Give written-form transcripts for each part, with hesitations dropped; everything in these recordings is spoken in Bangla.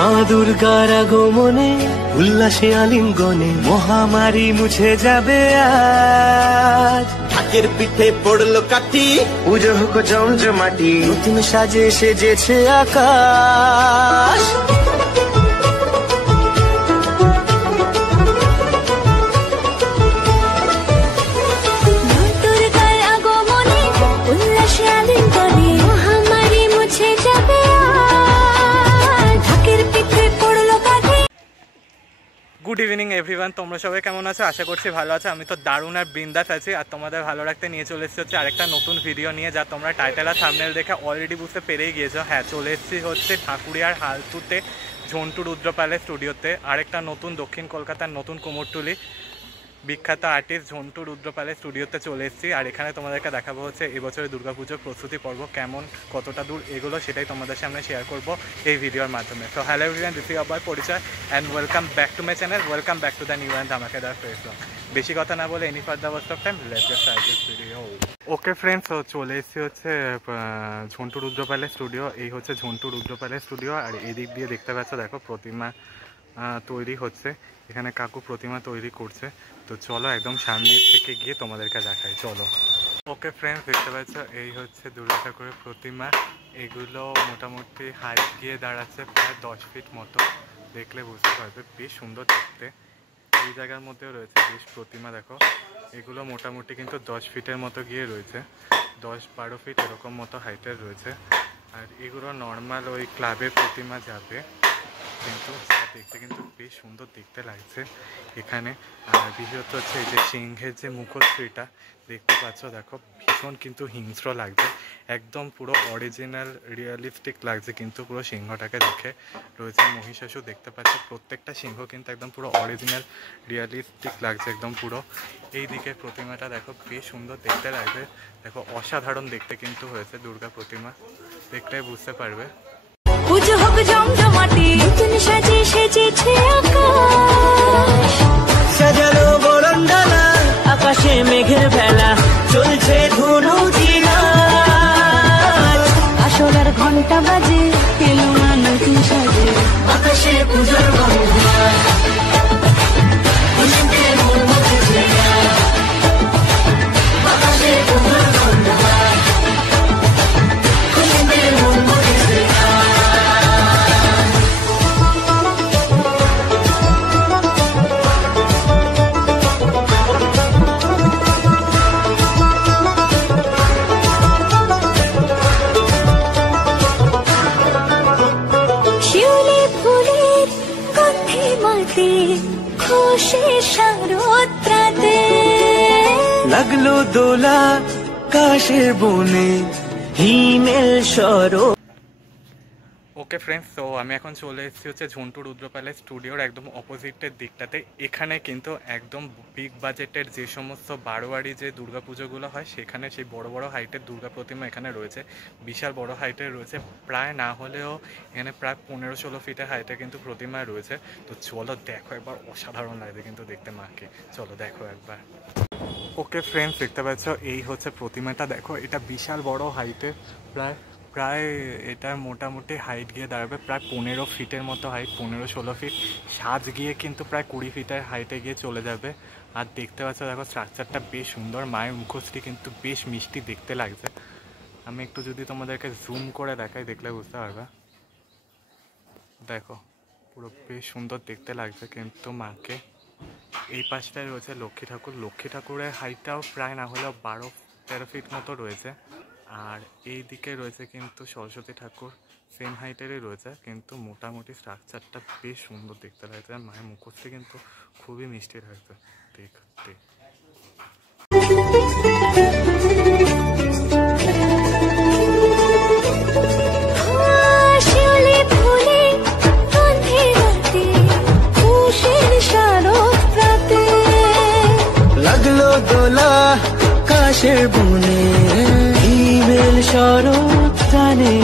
মা দুর্গার আগমনে উল্লাসে আলিঙ্গনে মহামারী মুছে যাবে আজ। ঢাকের পিঠে পড়লো কাঠি, পুজো হোক জমজমাটি, নতুন সাজে সেজেছে আকাশ। গুড ইভিনিং এভরিওয়ান, তোমরা সবাই কেমন আছো? আশা করছি ভালো আছো। আমি তো দারুণ আর বিন্দাস আছি, আর তোমাদের ভালো রাখতে নিয়ে চলে এসেছি হচ্ছে আরেকটা নতুন ভিডিও নিয়ে, যা তোমরা টাইটেল আর থাম্বনেল দেখে অলরেডি বুঝতে পেরেই গিয়েছো। হ্যাঁ, চলে এসেছি হচ্ছে ঢাকুরিয়ার হালতুতে ঝন্টু রুদ্র প্যালেস স্টুডিওতে। আরেকটা নতুন দক্ষিণ কলকাতার নতুন কুমোরটুলি বিখ্যাত আর্টিস্ট ঝন্টু রুদ্র প্যালেস স্টুডিওতে চলে এসেছি। আর এখানে তোমাদেরকে দেখাবো হচ্ছে এবছরের দুর্গাপুজোর প্রস্তুতি পর্ব কেমন, কতটা দূর এগুলো, সেটাই তোমাদের সামনে শেয়ার করব এই ভিডিওর মাধ্যমে। তো hello everyone, this is Abhay Parichay and welcome back to my channel, welcome back to the new and ধামাকেদার ফেস ব্লগ। বেশি কথা না বলে any further waste of time, let's get started this video. Okay friends, চলে এসেছি হচ্ছে ঝন্টু রুদ্র প্যালেস স্টুডিও। এই হচ্ছে ঝন্টু রুদ্র প্যালেস স্টুডিও, আর এদিক দিয়ে দেখতে পাচ্ছ দেখো প্রতিমা তৈরি হচ্ছে। এখানে কাকু প্রতিমা তৈরি করছে। তো চলো একদম সামনের থেকে গিয়ে তোমাদেরকে দেখাই, চলো। ওকে ফ্রেন্ডস, দেখতে পাচ্ছ এই হচ্ছে দুর্গা ঠাকুরের প্রতিমা। এগুলো মোটামুটি হাইট গিয়ে দাঁড়াচ্ছে প্রায় 10 ফিট মতো, দেখলে বুঝতে পারবে বেশ সুন্দর দেখতে। এই জায়গার মধ্যেও রয়েছে বেশ প্রতিমা, দেখো এগুলো মোটামুটি কিন্তু 10 ফিটের মতো গিয়ে রয়েছে, 10-12 ফিট এরকম মতো হাইটের রয়েছে। আর এগুলো নর্মাল ওই ক্লাবের প্রতিমা যাবে, কিন্তু দেখতে কিন্তু বেশ সুন্দর দেখতে লাগছে এখানে। আর বিশেষত হচ্ছে এই যে সিংহের যে মুখশ্রীটা দেখতে পাচ্ছ, দেখো ভীষণ কিন্তু হিংস্র লাগছে, একদম পুরো অরিজিনাল রিয়েলিস্টিক লাগছে কিন্তু পুরো সিংহটাকে দেখে। রয়েছে মহিষাসুর দেখতে পাচ্ছ, প্রত্যেকটা সিংহ কিন্তু একদম পুরো অরিজিনাল রিয়েলিস্টিক লাগছে একদম পুরো। এই দিকের প্রতিমাটা দেখো বেশ সুন্দর দেখতে লাগছে, দেখো অসাধারণ দেখতে কিন্তু হয়েছে দুর্গা প্রতিমা, দেখলে বুঝতে পারবে। পুজো হোক জমজমাটি, নতুন সাজে সেজেছে আকাশ। সাজানো বরণডালা, আকাশে মেঘের ভেলা, চলছে ধনুজি নাচ। আসলার ঘন্টা বাজে, এলো না নতুন সাজে, আকাশে পূজার বন্দনা, খুশিতে মন মজেছে আজ। আকাশে পূজার বন্দনা, খুশিতে মন মজেছে আজ। শিউলি ফুলের গন্ধে মাতে, খুশি শারদরাতে। লাগলো দোলা কাশের বনে, হিমেল সরো। ওকে ফ্রেন্ডস, তো আমি এখন চলে এসেছি হচ্ছে ঝন্টু রুদ্র প্যালেস স্টুডিওর একদম অপোজিটের দিকটাতে। এখানে কিন্তু একদম বিগ বাজেটের যে সমস্ত বারোয়ারি যে দুর্গা পুজোগুলো হয়, সেখানে সেই বড় বড় হাইটের দুর্গা প্রতিমা এখানে রয়েছে, বিশাল বড় হাইটের রয়েছে, প্রায় না হলেও এখানে প্রায় 15-16 ফিটের হাইটে কিন্তু প্রতিমা রয়েছে। তো চলো দেখো একবার, অসাধারণ লাগছে কিন্তু দেখতে মাকে, চলো দেখো একবার। ওকে ফ্রেন্ডস, দেখতে পাচ্ছ এই হচ্ছে প্রতিমাটা, দেখো এটা বিশাল বড় হাইটে, প্রায় এটার মোটামুটি হাইট গিয়ে দাঁড়াবে প্রায় 15 ফিটের মতো হাইট, 15-16 ফিট। সাজ গিয়ে কিন্তু প্রায় 20 ফিটের হাইটে গিয়ে চলে যাবে। আর দেখতে পাচ্ছ দেখো স্ট্রাকচারটা বেশ সুন্দর, মায়ের মুখশ্রী কিন্তু বেশ মিষ্টি দেখতে লাগছে। আমি একটু যদি তোমাদেরকে জুম করে দেখাই, দেখলে বুঝতে পারবে, দেখো পুরো বেশ সুন্দর দেখতে লাগছে কিন্তু মাকে। এই পাশটায় রয়েছে লক্ষ্মী ঠাকুর, লক্ষ্মী ঠাকুরের হাইটটাও প্রায় না হলেও 12-13 ফিট মতো রয়েছে। আর এই দিকে রয়েছে কিন্তু সরস্বতী ঠাকুর, সেম হাইটেরই রয়েছে, কিন্তু মোটামুটি স্ট্রাকচারটা বেশ সুন্দর দেখতে লাগছে। মায়ের মুখশ্রী কিন্তু খুবই মিষ্টি লাগছে দেখতে। শিউলি ফুলে গন্ধে মাতে, খুশি শারদরাতে। লাগলো দোলা কাশের বনে, হিমেল শরৎ টানে।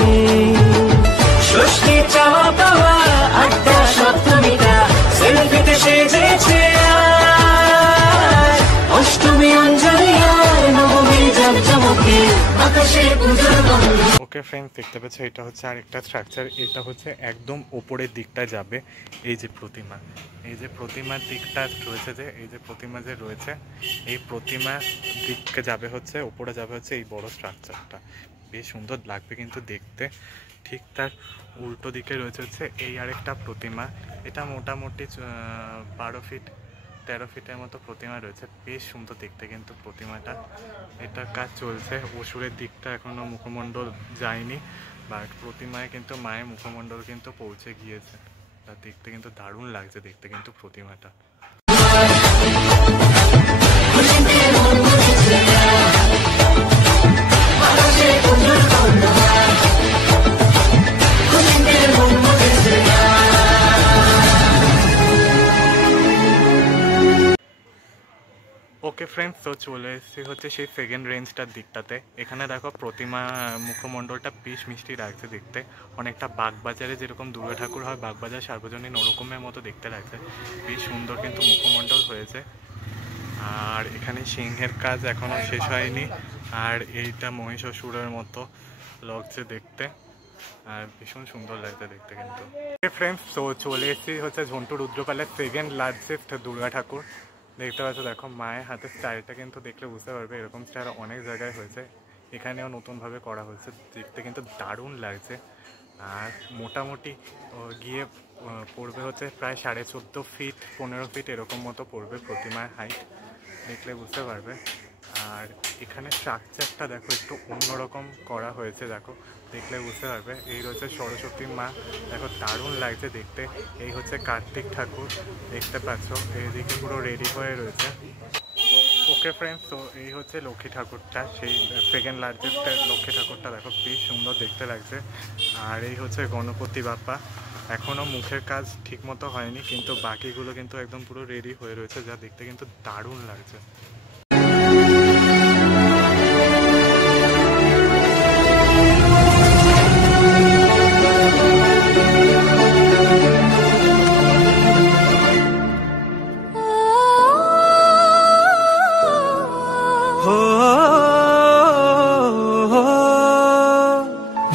ষষ্ঠী চাওয়া পাওয়া আড্ডা সপ্তমীটা, সেলফিতে সেজেছে আজ। অষ্টমী অঞ্জলি আর নবমী জমজমকে, আকাশে পূজার বন্দনা। ওকে ফ্রেন্ডস, দেখতে পাচ্ছ এটা হচ্ছে আরেকটা স্ট্রাকচার। এটা হচ্ছে একদম ওপরের দিকটা যাবে এই যে প্রতিমা, এই যে প্রতিমার দিকটা রয়েছে, যে এই যে প্রতিমা যে রয়েছে, এই প্রতিমার দিককে যাবে হচ্ছে ওপরে যাবে হচ্ছে এই বড় স্ট্রাকচারটা। বেশ সুন্দর লাগবে কিন্তু দেখতে। ঠিক তার উল্টো দিকে রয়েছে হচ্ছে এই আরেকটা প্রতিমা। এটা মোটামুটি 12 ফিট 13 ফিটের মতো প্রতিমা রয়েছে। বেশ সুন্দর দেখতে কিন্তু প্রতিমাটা। এটা কাজ চলছে, অসুরের দিকটা এখনো মুখমণ্ডল যায়নি, বাট প্রতিমায় কিন্তু মায়ের মুখমণ্ডল কিন্তু পৌঁছে গিয়েছে। তা দেখতে কিন্তু দারুণ লাগছে দেখতে কিন্তু প্রতিমাটা। ওকে ফ্রেন্ডস, তো চলে এসেছি হচ্ছে সেই সেকেন্ড রেঞ্জটার দিকটাতে। এখানে দেখো প্রতিমা মুখমণ্ডলটা বেশ মিষ্টি লাগছে দেখতে, অনেকটা বাগবাজারে যেরকম দুর্গা ঠাকুর হয়, বাগবাজার সার্বজনীন ওরকমের মতো দেখতে লাগছে। বেশ সুন্দর কিন্তু মুখমণ্ডল হয়েছে। আর এখানে সিংহের কাজ এখনও শেষ হয়নি, আর এইটা মহিষাসুরের মতো লাগছে দেখতে, আর ভীষণ সুন্দর লাগছে দেখতে কিন্তু। ফ্রেন্ডস, তো চলে এসেছি হচ্ছে ঝন্টু রুদ্রপালের সেকেন্ড লার্জেস্ট দুর্গা ঠাকুর। দেখতে পাচ্ছ, দেখো মায়ের হাতের স্টাইলটা কিন্তু দেখলে বুঝতে পারবে, এরকম স্টাইল অনেক জায়গায় হয়েছে, এখানেও নতুনভাবে করা হয়েছে। দেখতে কিন্তু দারুণ লাগছে। আর মোটামুটি গিয়ে পড়বে হচ্ছে প্রায় 14.5 ফিট 15 ফিট এরকম মতো পড়বে প্রতিমার হাইট, দেখলে বুঝতে পারবে। আর এখানে স্ট্রাকচারটা দেখো একটু অন্যরকম করা হয়েছে, দেখো দেখলে বুঝতে পারবে। এই হচ্ছে সরস্বতী মা, দেখো দারুণ লাগছে দেখতে। এই হচ্ছে কার্তিক ঠাকুর, দেখতে পাচ্ছ এইদিকে পুরো রেডি হয়ে রয়েছে। ওকে ফ্রেন্ডস, তো এই হচ্ছে লক্ষ্মী ঠাকুরটা, সেই সেকেন্ড লার্জেস্ট লক্ষ্মী ঠাকুরটা, দেখো বেশ সুন্দর দেখতে লাগছে। আর এই হচ্ছে গণপতি বাপ্পা, এখনও মুখের কাজ ঠিক মতো হয়নি, কিন্তু বাকিগুলো কিন্তু একদম পুরো রেডি হয়ে রয়েছে, যা দেখতে কিন্তু দারুণ লাগছে।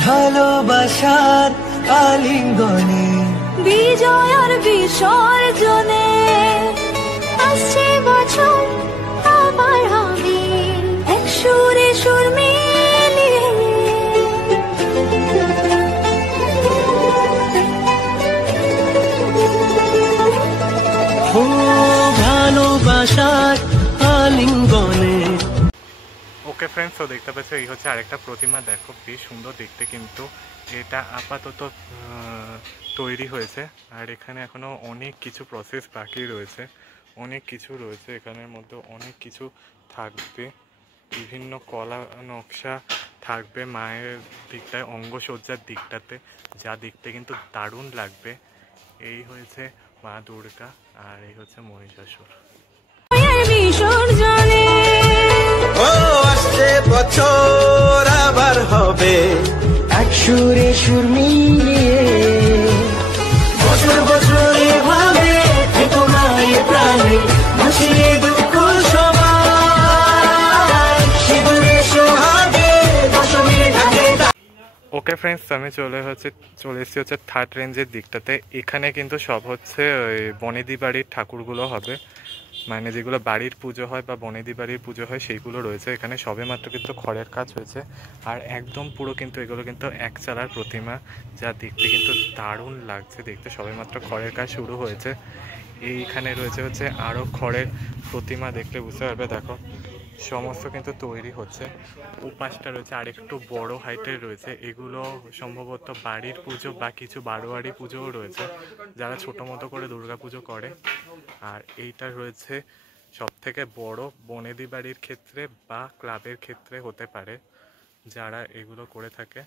ভালোবাসার আলিঙ্গনে বিজয় আর বিসর্জনে আসছে বছর আবার হবে এক সুরে সুর মিলিয়ে। ও ভালোবাসার আলিঙ্গনে। ওকে ফ্রেন্ডস, তো দেখতে পাচ্ছ এই হচ্ছে আরেকটা প্রতিমা, দেখো বেশ সুন্দর দেখতে কিন্তু। এটা আপাতত তৈরি হয়েছে, আর এখানে এখনো অনেক কিছু প্রসেস বাকি রয়েছে, অনেক কিছু রয়েছে এখানের মধ্যে, অনেক কিছু থাকবে, বিভিন্ন কলা নকশা থাকবে মায়ের দিকটায়, অঙ্গসজ্জার দিকটাতে, যা দেখতে কিন্তু দারুণ লাগবে। এই হয়েছে মা দুর্গা, আর এই হচ্ছে মহিষাসুর। বিসর্জনে ও আসছে বছর আবার হবে এক সুরে সুর মিলিয়ে, বছর বছর এভাবে থেকো মায়ের প্রাণে, ভাসিয়ে দুঃখ সবাই, সিঁদুরে সোহাগে দশমীর ঢাকে। ওকে ফ্রেন্ডস, আমি চলে এসেছি হচ্ছে থার্ড রেঞ্জের দিকটাতে। এখানে কিন্তু সব হচ্ছে ওই বনেদি বাড়ির ঠাকুরগুলো হবে, মানে যেগুলো বাড়ির পুজো হয় বা বনেদি বাড়ির পুজো হয় সেইগুলো রয়েছে এখানে। সবে মাত্র কিন্তু খড়ের কাজ হয়েছে, আর একদম পুরো কিন্তু এগুলো কিন্তু এক চালার প্রতিমা, যা দেখতে কিন্তু দারুণ লাগছে দেখতে। সবে মাত্র খড়ের কাজ শুরু হয়েছে। এইখানে রয়েছে হচ্ছে আরও খড়ের প্রতিমা, দেখলে বুঝতে পারবে, দেখো সমস্ত কিন্তু তৈরি হচ্ছে। উপাসটা রয়েছে আর একটু বড় হাইটের রয়েছে, এগুলো সম্ভবত বাড়ির পুজো বা কিছু বারোয়ারি পুজোও রয়েছে, যারা ছোটো মতো করে দুর্গা পুজো করে। আর এইটা রয়েছে সব থেকে বড় বনেদি বাড়ির ক্ষেত্রে বা ক্লাবের ক্ষেত্রে হতে পারে, যারা এগুলো করে থাকে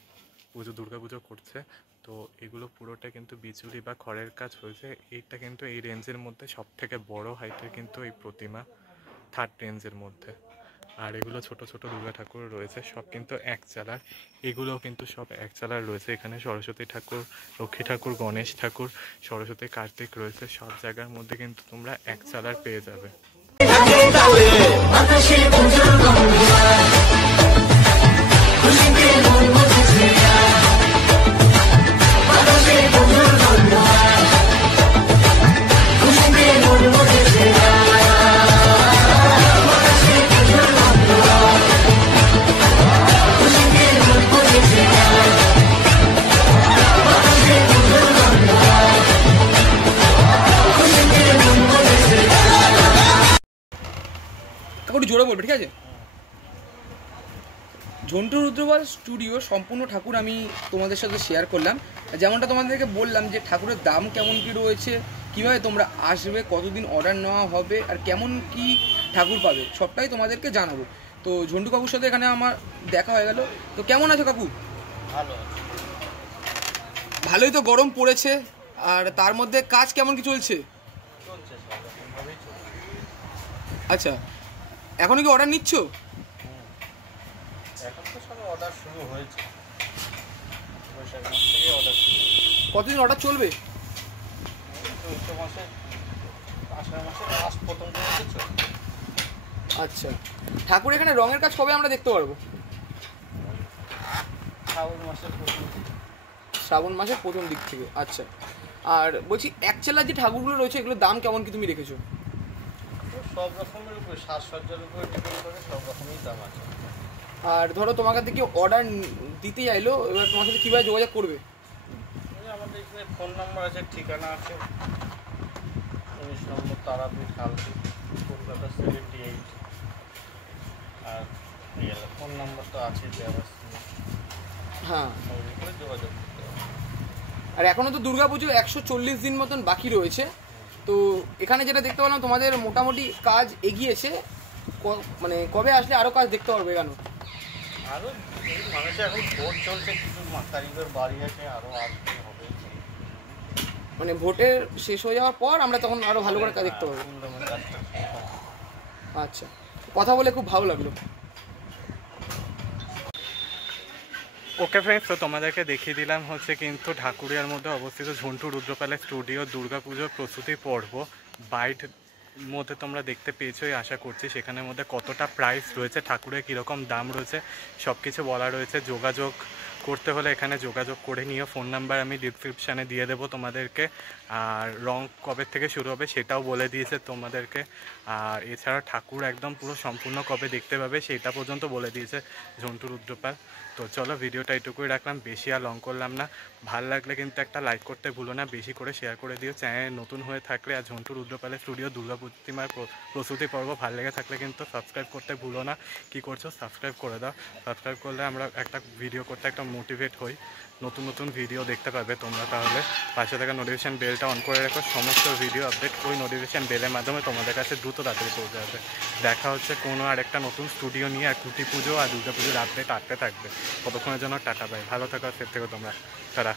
দুর্গা পুজো করছে। তো এগুলো পুরোটা কিন্তু বিচুলি বা খড়ের কাজ হয়েছে। এইটা কিন্তু এই রেঞ্জের মধ্যে সব থেকে বড় হাইটের কিন্তু এই প্রতিমা, থার্ড রেঞ্জের মধ্যে। আর এগুলো ছোট ছোট দুর্গা ঠাকুর রয়েছে, সব কিন্তু এক চালার। এগুলোও কিন্তু সব এক চালার রয়েছে। এখানে সরস্বতী ঠাকুর, লক্ষ্মী ঠাকুর, গণেশ ঠাকুর, সরস্বতী, কার্তিক রয়েছে। সব জায়গার মধ্যে কিন্তু তোমরা এক চালার পেয়ে যাবে। আকাশে বলবে, ঠিক আছে? ঝন্টু রুদ্রপাল স্টুডিও সম্পূর্ণ ঠাকুর আমি তোমাদের সাথে শেয়ার করলাম। যেমনটা তোমাদেরকে বললাম যে ঠাকুরের দাম কেমন কী রয়েছে, কীভাবে তোমরা আসবে, কতদিন অর্ডার নেওয়া হবে, আর কেমন কি ঠাকুর পাবে সবটাই তোমাদেরকে জানাবো। তো ঝন্টু কাকুর সাথে এখানে আমার দেখা হয়ে গেল। তো কেমন আছো কাকু? ভালোই তো, গরম পড়েছে, আর তার মধ্যে কাজ কেমন কি চলছে? আচ্ছা, এখনো কি অর্ডার নিচ্ছ? এখন তো সব অর্ডার শুরু হয়েছে, বৈশাখ মাস থেকে অর্ডার শুরু হয়েছে। কতদিন অর্ডার চলবে? চৈত্র মাসে, আষাঢ় মাসে লাস্ট প্রথম থেকে চলবে। আচ্ছা, ঠাকুর এখানে রঙের কাজ কবে আমরা দেখতে পারবো? শ্রাবণ মাসের প্রথম থেকে। শ্রাবণ মাসের প্রথম দিক থেকে। আচ্ছা, আর বলছি একচালার যে ঠাকুরগুলো রয়েছে এগুলোর দাম কেমন কি তুমি রেখেছো? তো সব রকমের উপরে, সাজসজ্জার উপরে ডিপেন্ড করে সব রকমই দাম আছে। আর ধরো তোমার কাছে কি অর্ডার দিতে চাইলো, এবার তোমার সাথে কীভাবে যোগাযোগ করবে? এই আমাদের এখানে ফোন নাম্বার আছে, ঠিকানা আছে, 19 নম্বর তারাপীঠ হালদি, কলকাতা 78। আর ফোন নাম্বার তো আছে দেওয়া, হ্যাঁ, ওই করে যোগাযোগ করতে হবে। আর এখনও তো দুর্গাপুজো 140 দিন মতন বাকি রয়েছে। তো এখানে যেটা দেখতে পেলাম তোমাদের মোটামুটি কাজ এগিয়েছে, মানে কবে আসলে আরও কাজ দেখতে পারবে কেন? আরও মানুষের এখন ভোট চলছে, কিছু কারিগর বাড়ি আছে, আরও আসতে হবে। মানে ভোটের শেষ হয়ে যাওয়ার পর আমরা তখন আরও ভালো করে কাজ দেখতে পারবো। আচ্ছা, কথা বলে খুব ভালো লাগলো। ওকে ফ্রেন্ডস, তো তোমাদেরকে দেখিয়ে দিলাম হচ্ছে কিন্তু ঢাকুরিয়ার মধ্যে অবস্থিত ঝন্টু রুদ্রপালের স্টুডিও দুর্গাপুজোর প্রস্তুতি পর্ব বাইট মধ্যে তোমরা দেখতে পেয়েছোই আশা করছি। সেখানের মধ্যে কতটা প্রাইস রয়েছে, ঠাকুরের কীরকম দাম রয়েছে, সব কিছু বলা রয়েছে। যোগাযোগ করতে হলে এখানে যোগাযোগ করে নিও, ফোন নাম্বার আমি ডিসক্রিপশানে দিয়ে দেবো তোমাদেরকে। আর রং কবে থেকে শুরু হবে সেটাও বলে দিয়েছে তোমাদেরকে। আর এছাড়া ঠাকুর একদম পুরো সম্পূর্ণ কবে দেখতে পাবে সেটা পর্যন্ত বলে দিয়েছে ঝন্টু রুদ্রপাল। তো চলো, ভিডিওটা এটুকুই রাখলাম, বেশি আর লং করলাম না। ভালো লাগলে কিন্তু একটা লাইক করতে ভুলো না, বেশি করে শেয়ার করে দিও। চ্যানেল নতুন হয়ে থাকলে আর ঝন্টু রুদ্রপালের স্টুডিও দুর্গা প্রতিমার প্রস্তুতি পর্ব ভালো লেগে থাকলে কিন্তু সাবস্ক্রাইব করতে ভুলো না। কী করছো, সাবস্ক্রাইব করে দাও। সাবস্ক্রাইব করলে আমরা একটা ভিডিও করতে একটা মোটিভেট হই, নতুন নতুন ভিডিও দেখতে পাবে তোমরা। তাহলে পাশে থাকা নোটিফিকেশান বেলটা অন করে রেখো, সমস্ত ভিডিও আপডেট ওই নোটিফিকেশান বেলের মাধ্যমে তোমাদের কাছে দ্রুত তাড়াতাড়ি পৌঁছে যাবে। দেখা হচ্ছে কোনো আর একটা নতুন স্টুডিও নিয়ে, আর কুটি পুজো আর দুর্গা পুজোর আপডেট আসতে থাকবে। কতক্ষণের জন্য টাটা, বাই, ভালো থাকো, সেফ থেকো তোমরা, তারা।